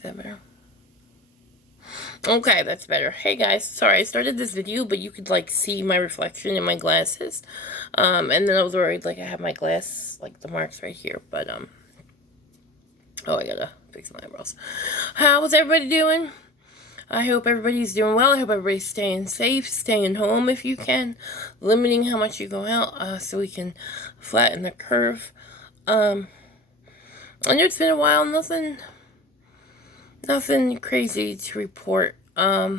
Is that better? Okay, that's better. Hey guys, sorry I started this video, but you could like see my reflection in my glasses. And then I was worried like I have my glass, like the marks right here, but oh, I gotta fix my eyebrows. How's everybody doing? I hope everybody's doing well. I hope everybody's staying safe, staying home if you can, limiting how much you go out, so we can flatten the curve. I know it's been a while, nothing crazy to report. I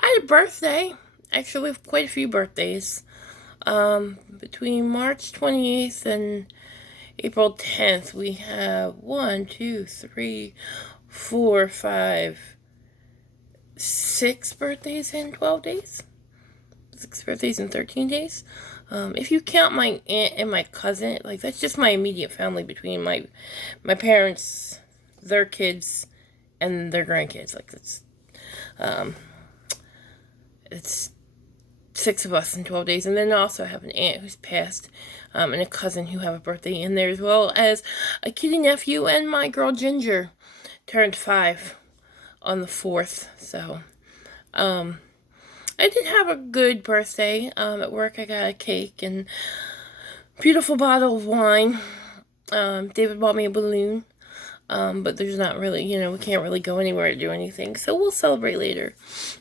had a birthday. Actually, we have quite a few birthdays. Between March 28th and April 10th, we have 1, 2, 3, 4, 5, 6 birthdays in 12 days. 6 birthdays in 13 days. If you count my aunt and my cousin, like that's just my immediate family between my parents, their kids, and their grandkids. Like it's 6 of us in 12 days. And then I also have an aunt who's passed, and a cousin who have a birthday in there, as well as a kitty nephew, and my girl Ginger turned 5 on the 4th. So, I did have a good birthday. At work I got a cake and a beautiful bottle of wine. David bought me a balloon. But there's not really, we can't really go anywhere to do anything, so we'll celebrate later.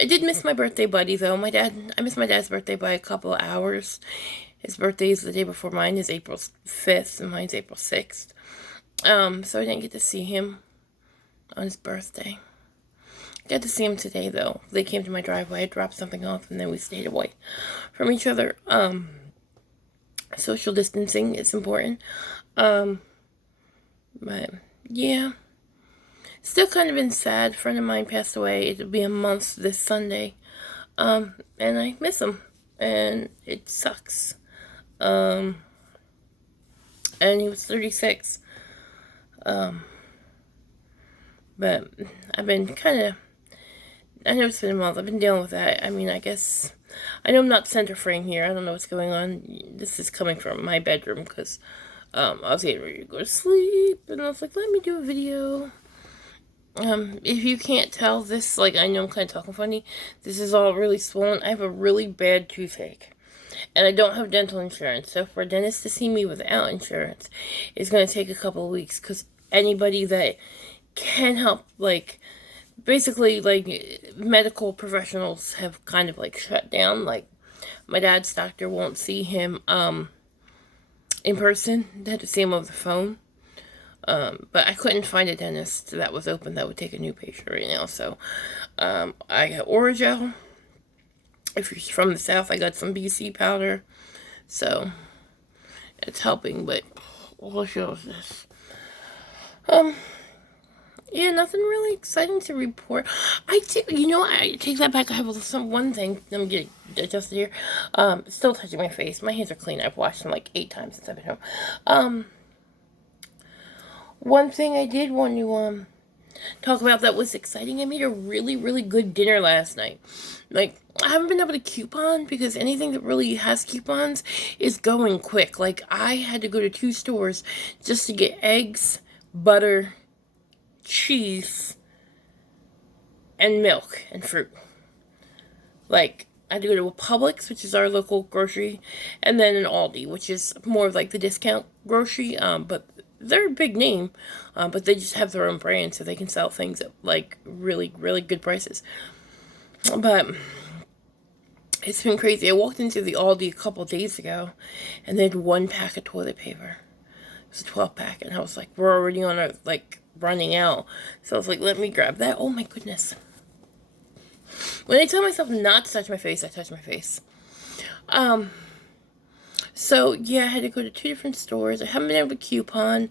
I did miss my birthday buddy, though. I missed my dad's birthday by a couple of hours. His birthday is the day before mine. Is April 5th, and mine's April 6th. So I didn't get to see him on his birthday. I got to see him today, though. They came to my driveway, I dropped something off, and then we stayed away from each other. Social distancing is important. But yeah, still kind of been sad. A friend of mine passed away. It'll be a month this Sunday. And I miss him, and it sucks. And he was 36. But I've been I know it's been a month. I've been dealing with that. I mean, I guess, I know I'm not center frame here. I don't know what's going on. This is coming from my bedroom, because I was getting ready to go to sleep, and I was like, let me do a video. If you can't tell this, like, I know I'm kind of talking funny, this is all really swollen. I have a really bad toothache, and I don't have dental insurance, so for a dentist to see me without insurance is going to take a couple of weeks, because anybody that can help, like, basically, like, medical professionals have kind of, like, shut down. Like, my dad's doctor won't see him, in person. They had to see him over the phone. But I couldn't find a dentist that was open that would take a new patient right now. So, I got Oragel. If you're from the South, I got some BC powder. So, it's helping, but what shows this? Yeah, nothing really exciting to report. I take that back. I have one thing. Let me get adjusted here. Still touching my face. My hands are clean. I've washed them like 8 times since I've been home. One thing I did want to talk about that was exciting. I made a really, really good dinner last night. Like, I haven't been able to coupon, because anything that really has coupons is going quick. Like, I had to go to 2 stores just to get eggs, butter, cheese, and milk and fruit. Like, I had to go to a Publix, which is our local grocery, and then an Aldi, which is more of like the discount grocery, but they're a big name, but they just have their own brand, so they can sell things at like really, really good prices. But it's been crazy. I walked into the Aldi a couple days ago, and they had 1 pack of toilet paper. It was a 12-pack, and I was like, we're already on our, like, running out. So I was like, let me grab that. Oh my goodness. When I tell myself not to touch my face, I touch my face. So yeah, I had to go to 2 different stores. I haven't been able to coupon.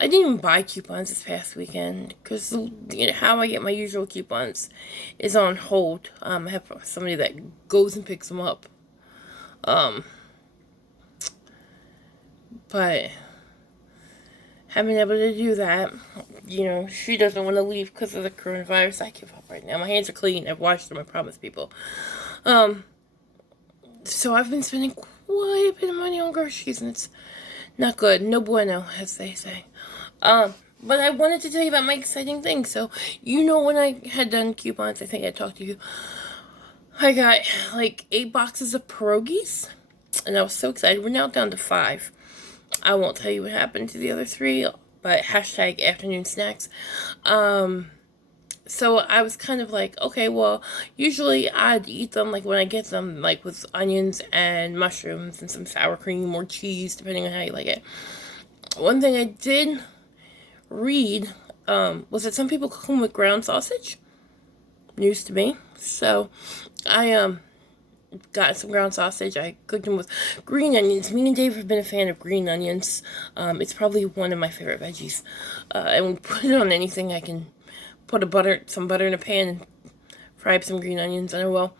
I didn't even buy coupons this past weekend, because how I get my usual coupons is on hold. I have somebody that goes and picks them up. But haven't been able to do that. She doesn't want to leave because of the coronavirus. I give up right now. My hands are clean. I've washed them, I promise people. So I've been spending quite a bit of money on groceries, and it's not good. No bueno, as they say. But I wanted to tell you about my exciting thing. So, you know, when I had done coupons, I think I talked to you, I got like 8 boxes of pierogies. And I was so excited. We're now down to 5. I won't tell you what happened to the other 3, but hashtag afternoon snacks. So I was kind of like, okay, well, usually I'd eat them like when I get them, like with onions and mushrooms and some sour cream or cheese, depending on how you like it. One thing I did read was that some people cook them with ground sausage. News to me. So I got some ground sausage. I cooked them with green onions. Me and Dave have been a fan of green onions. It's probably one of my favorite veggies. And we put it on anything. I can put some butter in a pan and fry up some green onions, and I will.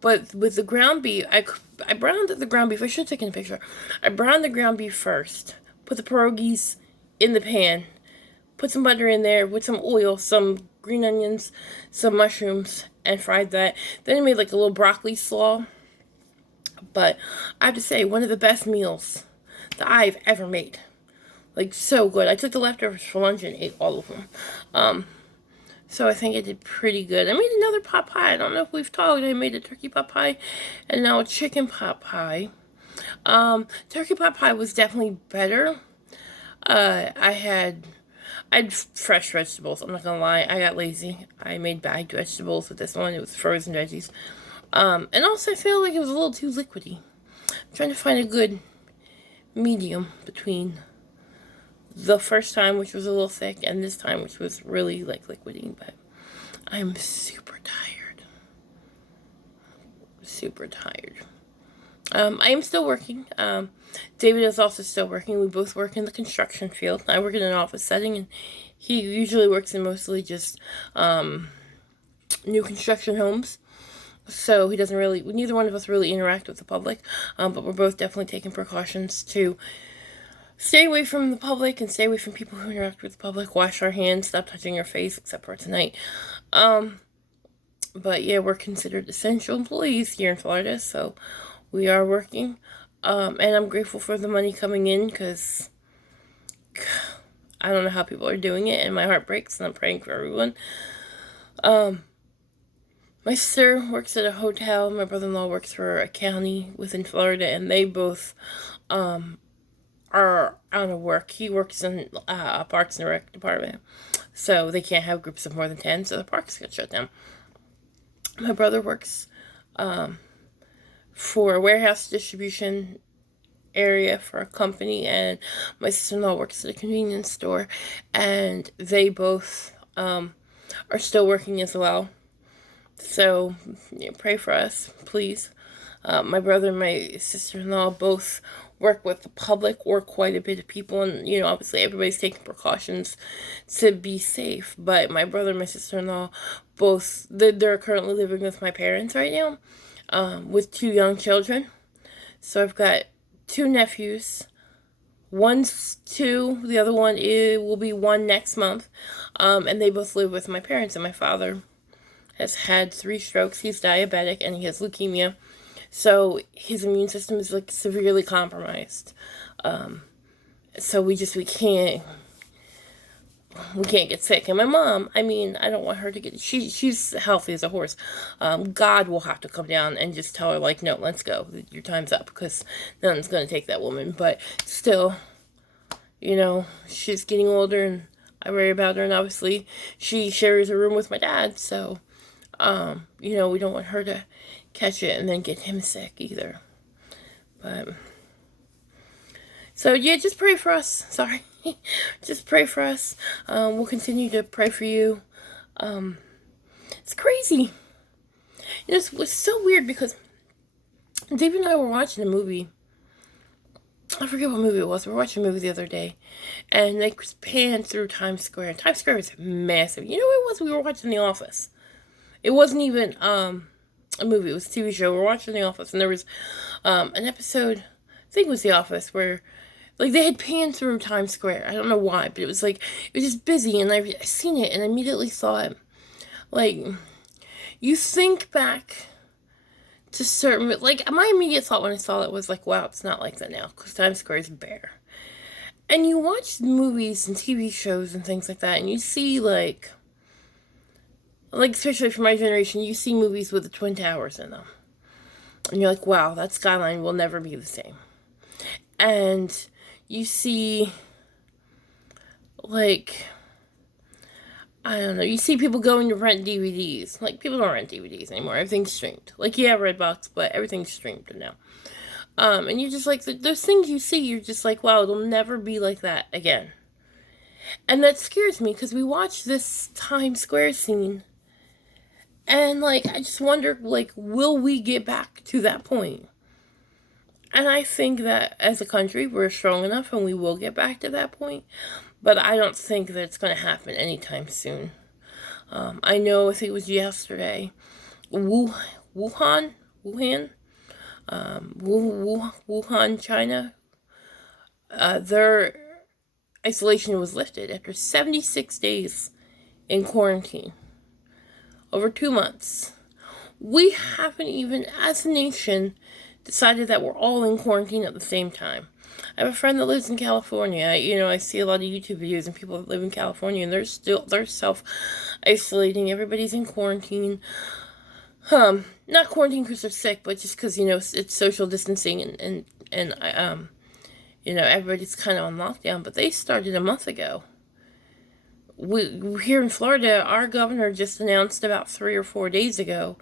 But with the ground beef, I browned the ground beef. I should have taken a picture. I browned the ground beef first. Put the pierogies in the pan. Put some butter in there with some oil, some green onions, some mushrooms, and fried that. Then I made like a little broccoli slaw. But I have to say, one of the best meals that I've ever made. Like, so good. I took the leftovers for lunch and ate all of them. So I think I did pretty good. I made another pot pie. I don't know if we've talked. I made a turkey pot pie and now a chicken pot pie. Turkey pot pie was definitely better. I had fresh vegetables. I'm not gonna lie. I got lazy. I made bagged vegetables with this one. It was frozen veggies. And also I feel like it was a little too liquidy. I'm trying to find a good medium between the first time, which was a little thick, and this time, which was really like liquidy. But I'm super tired. Super tired. I am still working. David is also still working. We both work in the construction field. I work in an office setting, and he usually works in mostly just new construction homes. So he doesn't really, neither one of us really interact with the public, but we're both definitely taking precautions to stay away from the public and stay away from people who interact with the public. Wash our hands, stop touching our face, except for tonight. But yeah, we're considered essential employees here in Florida, so we are working. And I'm grateful for the money coming in, because I don't know how people are doing it, and my heart breaks, and I'm praying for everyone. My sister works at a hotel. My brother-in-law works for a county within Florida, and they both are out of work. He works in a Parks and Rec department, so they can't have groups of more than 10, so the parks get shut down. My brother works for a warehouse distribution area for a company, and my sister-in-law works at a convenience store, and they both are still working as well. So, pray for us, please. My brother and my sister-in-law both work with the public, or quite a bit of people, and, obviously everybody's taking precautions to be safe, but my brother and my sister-in-law both, they're currently living with my parents right now, with 2 young children. So I've got 2 nephews. One's 2, the other one will be 1 next month, and they both live with my parents, and my father has had 3 strokes. He's diabetic, and he has leukemia. So his immune system is like severely compromised. So we can't get sick. And my mom, I don't want her to get, she's healthy as a horse. God will have to come down and just tell her, like, no, let's go. Your time's up, because nothing's going to take that woman. But still, she's getting older, and I worry about her. And obviously she shares a room with my dad. So, we don't want her to catch it and then get him sick either. But, so yeah, just pray for us. Sorry. Just pray for us. We'll continue to pray for you. It's crazy. It was so weird, because David and I were watching a movie. I forget what movie it was. We were watching a movie the other day, and they panned through Times Square. Times Square is massive. You know what it was? We were watching The Office. It wasn't even a movie. It was a TV show. We were watching The Office, and there was an episode, I think it was The Office, where they had panned through Times Square. I don't know why, but it was just busy, and I seen it, and I immediately thought, you think back to certain, my immediate thought when I saw it was wow, it's not like that now, because Times Square is bare. And you watch movies and TV shows and things like that, and you see, like especially for my generation, you see movies with the Twin Towers in them. And you're like, wow, that skyline will never be the same. And you see, like, I don't know, you see people going to rent DVDs. Like, people don't rent DVDs anymore. Everything's streamed. Like, yeah, Redbox, but everything's streamed now. And you're just like, those things you see, you're just like, wow, it'll never be like that again. And that scares me, because we watched this Times Square scene, and, like, I just wonder, like, will we get back to that point? And I think that as a country, we're strong enough and we will get back to that point. But I don't think that it's going to happen anytime soon. I know, I think it was yesterday, Wuhan, China, their isolation was lifted after 76 days in quarantine. Over 2 months. We haven't even, as a nation, decided that we're all in quarantine at the same time. I have a friend that lives in California. I see a lot of YouTube videos and people that live in California, and they're self-isolating. Everybody's in quarantine. Not quarantine because they're sick, but just because, it's social distancing and everybody's kind of on lockdown. But they started a month ago. We here in Florida, our governor just announced about 3 or 4 days ago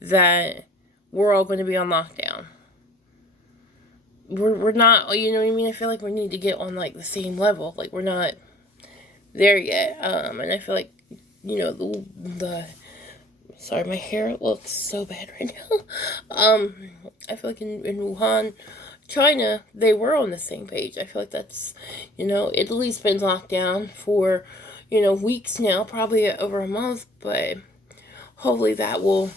that we're all going to be on lockdown. We're not, you know what I mean? I feel like we need to get on, like, the same level. Like, we're not there yet. And I feel like, sorry, my hair looks so bad right now. I feel like in Wuhan, China, they were on the same page. I feel like that's, Italy's been locked down for, weeks now, probably over a month, but hopefully that will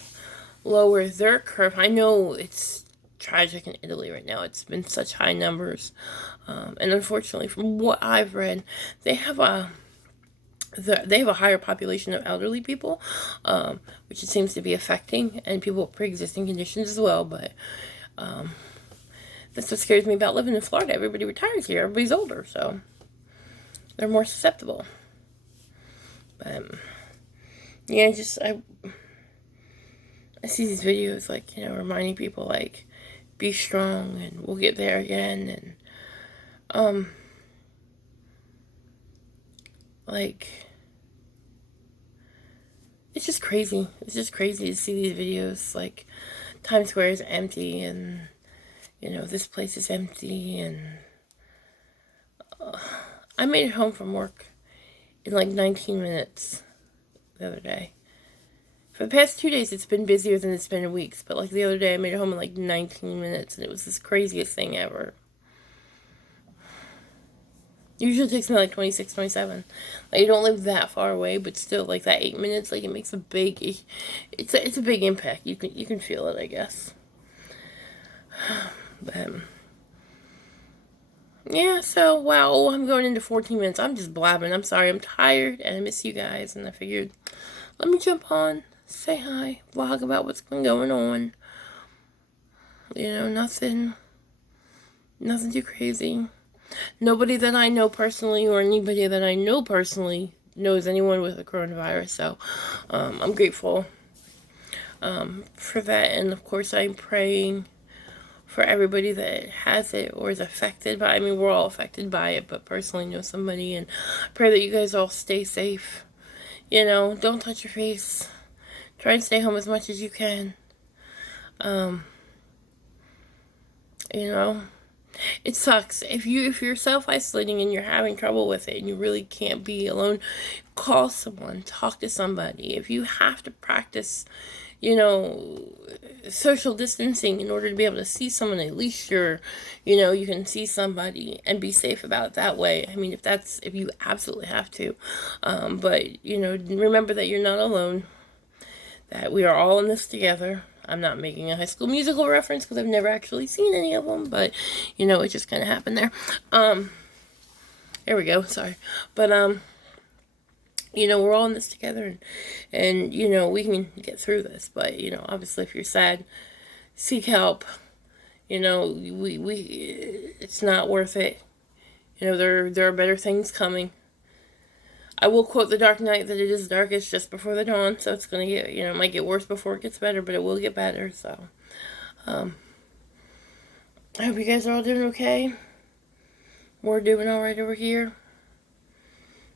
lower their curve. I know it's tragic in Italy right now. It's been such high numbers. And unfortunately, from what I've read, they have a higher population of elderly people, which it seems to be affecting, and people with pre-existing conditions as well. But that's what scares me about living in Florida. Everybody retires here. Everybody's older, so they're more susceptible. But yeah, I see these videos, like, reminding people, like, be strong and we'll get there again. And like, it's just crazy. It's just crazy to see these videos. Like, Times Square is empty, and this place is empty, and I made it home from work in like 19 minutes the other day. For the past 2 days, it's been busier than it's been in weeks. But, like, the other day, I made it home in, like, 19 minutes. And it was the craziest thing ever. Usually it takes me, like, 26, 27. Like, you don't live that far away. But still, like, that 8 minutes, like, it makes a big... It's a big impact. You can feel it, I guess. But... yeah, so, wow, I'm going into 14 minutes. I'm just blabbing. I'm sorry. I'm tired. And I miss you guys. And I figured, let me jump on. Say hi, vlog about what's been going on. Nothing too crazy. Nobody that I know personally, or anybody that I know personally, knows anyone with the coronavirus. So, I'm grateful for that. And of course, I'm praying for everybody that has it or is affected by it. I mean, we're all affected by it, but personally know somebody. And pray that you guys all stay safe. Don't touch your face. Try and stay home as much as you can. It sucks. If you're self-isolating and you're having trouble with it and you really can't be alone, call someone, talk to somebody. If you have to practice, social distancing in order to be able to see someone, at least you can see somebody and be safe about it that way. I mean, if you absolutely have to. But, remember that you're not alone. That we are all in this together. I'm not making a High School Musical reference because I've never actually seen any of them, but, it just kind of happened there. There we go, sorry. But, we're all in this together, and we can get through this, but, obviously if you're sad, seek help. It's not worth it. You know, there are better things coming. I will quote The Dark Knight that it is darkest just before the dawn, so it's gonna get, you know, it might get worse before it gets better, but it will get better, so. I hope you guys are all doing okay. We're doing alright over here.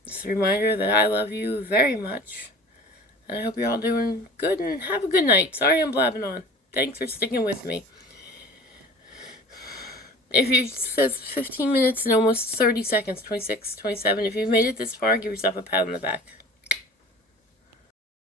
Just a reminder that I love you very much. And I hope you're all doing good and have a good night. Sorry I'm blabbing on. Thanks for sticking with me. If you says 15 minutes and almost 30 seconds, 26, 27, if you've made it this far, give yourself a pat on the back.